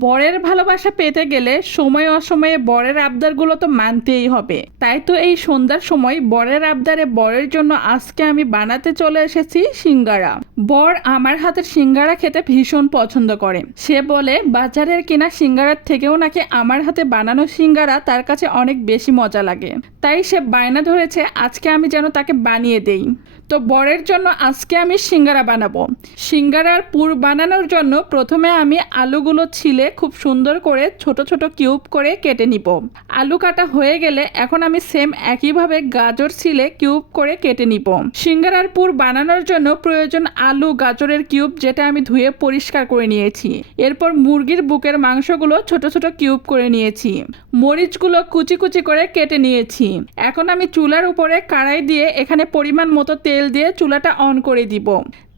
বরের ভালোবাসা পেতে গেলে সময় অসময়ে বরের আবদারগুলো তো মানতেই হবে। তাই তো এই সন্ধ্যার সময় বরের আবদারে বরের জন্য আজকে আমি বানাতে চলে এসেছি সিঙ্গারা। বর আমার হাতের সিঙ্গারা খেতে ভীষণ পছন্দ করে। সে বলে, বাজারের কেনা সিঙ্গারার থেকেও নাকি আমার হাতে বানানো সিঙ্গারা তার কাছে অনেক বেশি মজা লাগে। তাই সে বায়না ধরেছে, আজকে আমি যেন তাকে বানিয়ে দেই। তো বরের জন্য আজকে আমি সিঙ্গারা বানাবো। সিঙ্গারার পুর বানানোর জন্য প্রথমে আমি আলুগুলো ছিলে খুব সুন্দর করে ছোট ছোট কিউব করে কেটে নিব। আলু কাটা হয়ে গেলে এখন আমি সেম একইভাবে গাজর ছিলে কিউব করে কেটে নিব। সিঙ্গারার পুর বানানোর জন্য প্রয়োজন আলু গাজরের কিউব যেটা আমি ধুয়ে পরিষ্কার করে নিয়েছি। এরপর মুরগির বুকের মাংসগুলো ছোট ছোট কিউব করে নিয়েছি। মরিচগুলো কুচি কুচি করে কেটে নিয়েছি। এখন আমি চুলার উপরে কাড়াই দিয়ে এখানে পরিমাণ মতো তেল দিয়ে চুলাটা অন করে দিব।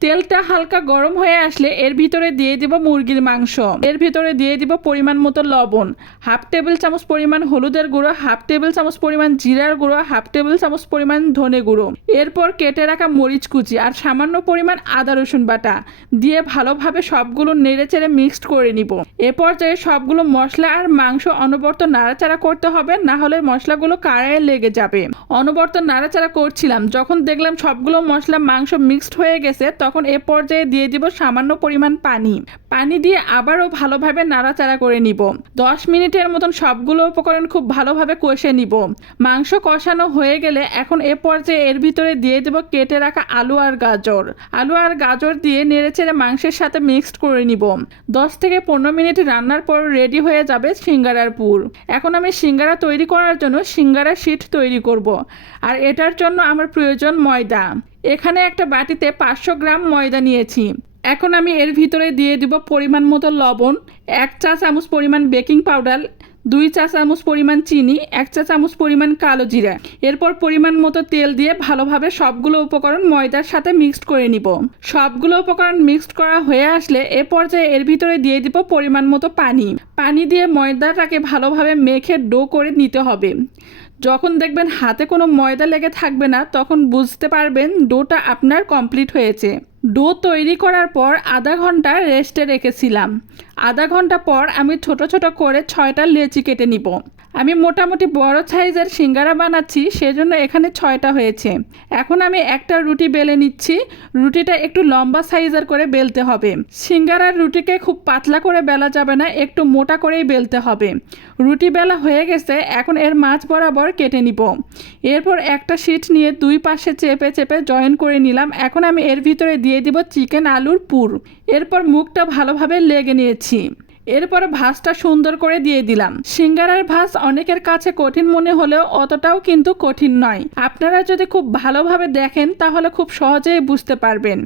তেলটা হালকা গরম হয়ে আসলে এর ভিতরে দিয়ে দিব মুরগির মাংস। এর ভিতরে দিয়ে দিব পরিমাণ মতো লবণ। হাফ টেবিল চামচ পরিমাণ হলুদের গুঁড়ো, হাফ টেবিল চামচ পরিমাণ জিরার গুঁড়ো, হাফ টেবিল চামচ পরিমাণ ধনে গুঁড়ো। এরপর কেটে রাখা মরিচ কুচি আর সামান্য পরিমাণ আদা রসুন বাটা দিয়ে ভালোভাবে সবগুলো নেড়ে চেড়ে মিক্সড করে নিব। এ পর্যায়ে সবগুলো মশলা আর মাংস অনবর্ত নাড়াচাড়া করতে হবে, না হলে মশলাগুলো কাড়ায় লেগে যাবে। অনবর্ত নাড়াচাড়া করছিলাম, যখন দেখলাম সবগুলো মশলা মাংস মিক্সড হয়ে গেছে, তখন এ পর্যায়ে দিয়ে দিব সামান্য পরিমাণ পানি। পানি দিয়ে আবারও ভালোভাবে নাড়াচাড়া করে নিব। দশ মিনিটের মতন সবগুলো উপকরণ খুব ভালোভাবে কষে নিব। মাংস কষানো হয়ে গেলে এখন এ পর্যায়ে এর ভিতরে দিয়ে দেব কেটে রাখা আলু আর গাজর। আলু আর গাজর দিয়ে নেড়েচেড়ে মাংসের সাথে মিক্সড করে নিব। দশ থেকে পনেরো মিনিট রান্নার পর রেডি হয়ে যাবে সিঙ্গারার পুর। এখন আমি সিঙ্গারা তৈরি করার জন্য সিঙ্গারা শিট তৈরি করব। আর এটার জন্য আমার প্রয়োজন ময়দা। এখানে একটা বাটিতে পাঁচশো গ্রাম ময়দা নিয়েছি। এখন আমি এর ভিতরে দিয়ে দিব পরিমাণ মতো লবণ, এক চা চামচ পরিমাণ বেকিং পাউডার দুই চা চামচ পরিমাণ চিনি, এক চা চামচ পরিমাণ কালো জিরা। এরপর পরিমাণ মতো তেল দিয়ে ভালোভাবে সবগুলো উপকরণ ময়দার সাথে মিক্সড করে নিব। সবগুলো উপকরণ মিক্সড করা হয়ে আসলে এ পর্যায়ে এর ভিতরে দিয়ে দিব পরিমাণ মতো পানি। পানি দিয়ে ময়দাটাকে ভালোভাবে মেখে ডো করে নিতে হবে। যখন দেখবেন হাতে কোনো ময়দা লেগে থাকবে না, তখন বুঝতে পারবেন ডোটা আপনার কমপ্লিট হয়েছে। ডো তৈরি করার পর আধা ঘণ্টা রেস্টে রেখেছিলাম। আধা ঘণ্টা পর আমি ছোট ছোট করে ছয়টা লেচি কেটে নিব। আমি মোটামুটি বড় সাইজের সিঙ্গারা বানাচ্ছি, সেজন্য এখানে ছয়টা হয়েছে। এখন আমি একটা রুটি বেলে নিচ্ছি। রুটিটা একটু লম্বা সাইজের করে বেলতে হবে। সিঙ্গারার রুটিকে খুব পাতলা করে বেলা যাবে না, একটু মোটা করেই বেলতে হবে। রুটি বেলা হয়ে গেছে, এখন এর মাছ বরাবর কেটে নিব। এরপর একটা শিট নিয়ে দুই পাশে চেপে চেপে জয়েন করে নিলাম। এখন আমি এর ভিতরে দিয়ে দিব চিকেন আলুর পুর। এরপর মুখটা ভালোভাবে লেগে নিয়েছি। এরপর ভাঁজটা সুন্দর করে দিয়ে দিলাম। সিঙ্গারার ভাঁজ অনেকের কাছে কঠিন মনে হলেও অতটাও কিন্তু কঠিন নয়। আপনারা যদি খুব ভালোভাবে দেখেন, তাহলে খুব সহজেই বুঝতে পারবেন।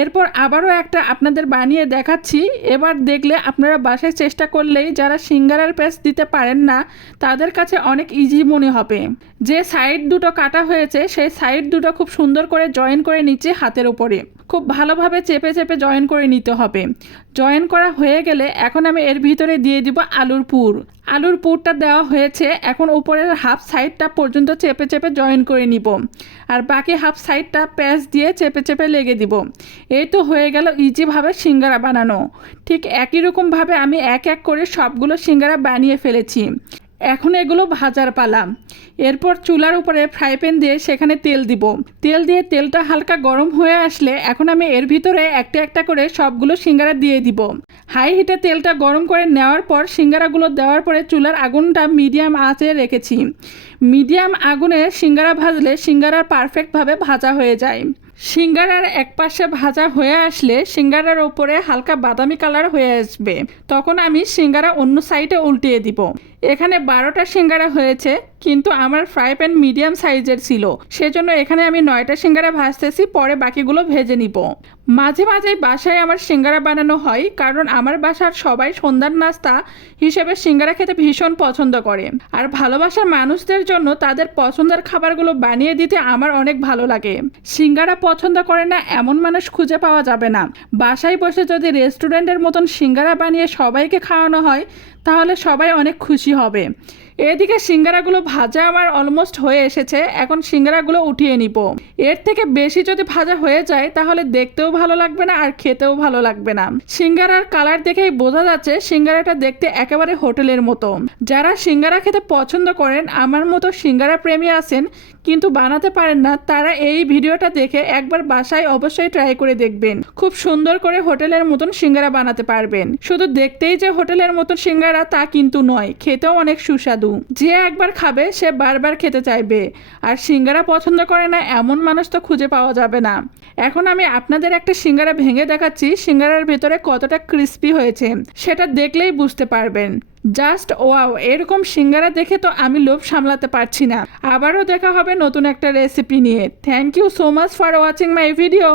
এরপর আবারও একটা আপনাদের বানিয়ে দেখাচ্ছি। এবার দেখলে আপনারা বাসায় চেষ্টা করলেই যারা সিঙ্গারার পেস্ট দিতে পারেন না, তাদের কাছে অনেক ইজি মনে হবে। যে সাইড দুটো কাটা হয়েছে, সেই সাইড দুটো খুব সুন্দর করে জয়েন করে নিচ্ছি হাতের উপরে। খুব ভালোভাবে চেপে চেপে জয়েন করে নিতে হবে। জয়েন করা হয়ে গেলে এখন আমি এর ভিতরে দিয়ে দিব আলুর পুর। আলুর পুরটা দেওয়া হয়েছে, এখন উপরের হাফ সাইডটা পর্যন্ত চেপে চেপে জয়েন করে নিব। আর বাকি হাফ সাইডটা প্যাঁচ দিয়ে চেপে চেপে লেগে দিব। এই তো হয়ে গেল ইজিভাবে সিঙ্গারা বানানো। ঠিক একই রকমভাবে আমি এক এক করে সবগুলো সিঙ্গারা বানিয়ে ফেলেছি। এখন এগুলো ভাজার পালা। এরপর চুলার উপরে ফ্রাই প্যান দিয়ে সেখানে তেল দিব। তেল দিয়ে তেলটা হালকা গরম হয়ে আসলে এখন আমি এর ভিতরে একটা একটা করে সবগুলো সিঙ্গারা দিয়ে দিব। হাই হিটে তেলটা গরম করে নেওয়ার পর সিঙ্গারাগুলো দেওয়ার পরে চুলার আগুনটা মিডিয়াম আঁচে রেখেছি। মিডিয়াম আগুনে সিঙ্গারা ভাজলে সিঙ্গারার পারফেক্টভাবে ভাজা হয়ে যায়। সিঙ্গারার এক পাশে ভাজা হয়ে আসলে সিঙ্গারার ওপরে হালকা বাদামি কালার হয়ে আসবে। তখন আমি সিঙ্গারা অন্য সাইডে উল্টিয়ে দিব। এখানে বারোটা সিঙ্গারা হয়েছে, কিন্তু আমার ফ্রাই প্যান মিডিয়াম সাইজের ছিল। সেজন্য এখানে আমি নয়টা সিঙ্গারা ভাজতেছি, পরে বাকিগুলো ভেজে নিব। মাঝে মাঝে বাসায় আমার সিঙ্গারা বানানো হয়, কারণ আমার বাসার সবাই সন্ধ্যার নাস্তা হিসেবে সিঙ্গারা খেতে ভীষণ পছন্দ করে। আর ভালোবাসার মানুষদের জন্য তাদের পছন্দের খাবারগুলো বানিয়ে দিতে আমার অনেক ভালো লাগে। সিঙ্গারা পছন্দ করে না এমন মানুষ খুঁজে পাওয়া যাবে না। বাসায় বসে যদি রেস্টুরেন্টের মতন সিঙ্গারা বানিয়ে সবাইকে খাওয়ানো হয় তাহলে সবাই অনেক খুশি হবে। এদিকে সিঙ্গারাগুলো ভাজা আমার অলমোস্ট হয়ে এসেছে, এখন সিঙ্গারাগুলো উঠিয়ে নিব। এর থেকে বেশি যদি ভাজা হয়ে যায়, তাহলে দেখতেও ভালো লাগবে না আর খেতেও ভালো লাগবে না। সিঙ্গারার কালার দেখেই বোঝা যাচ্ছে সিঙ্গারাটা দেখতে একেবারে হোটেলের মতো। যারা সিঙ্গারা খেতে পছন্দ করেন, আমার মতো সিঙ্গারা প্রেমী আছেন কিন্তু বানাতে পারেন না, তারা এই ভিডিওটা দেখে একবার বাসায় অবশ্যই ট্রাই করে দেখবেন। খুব সুন্দর করে হোটেলের মতন সিঙ্গারা বানাতে পারবেন। শুধু দেখতেই যে হোটেলের মতন সিঙ্গারা তা কিন্তু নয়, খেতেও অনেক সুস্বাদু। যে একবার খাবে, সে বারবার খেতে চাইবে। আর সিঙ্গারা পছন্দ করে না, এমন মানুষ তো খুঁজে পাওয়া যাবে না। এখন আমি আপনাদের একটা সিঙ্গারা ভেঙে দেখাচ্ছি, সিঙ্গারার ভেতরে কতটা ক্রিস্পি হয়েছে, সেটা দেখলেই বুঝতে পারবেন। জাস্ট ওয়াও, এরকম সিঙ্গারা দেখে তো আমি লোভ সামলাতে পারছি না। আবারও দেখা হবে নতুন একটা রেসিপি নিয়ে। Thank you so much for watching my video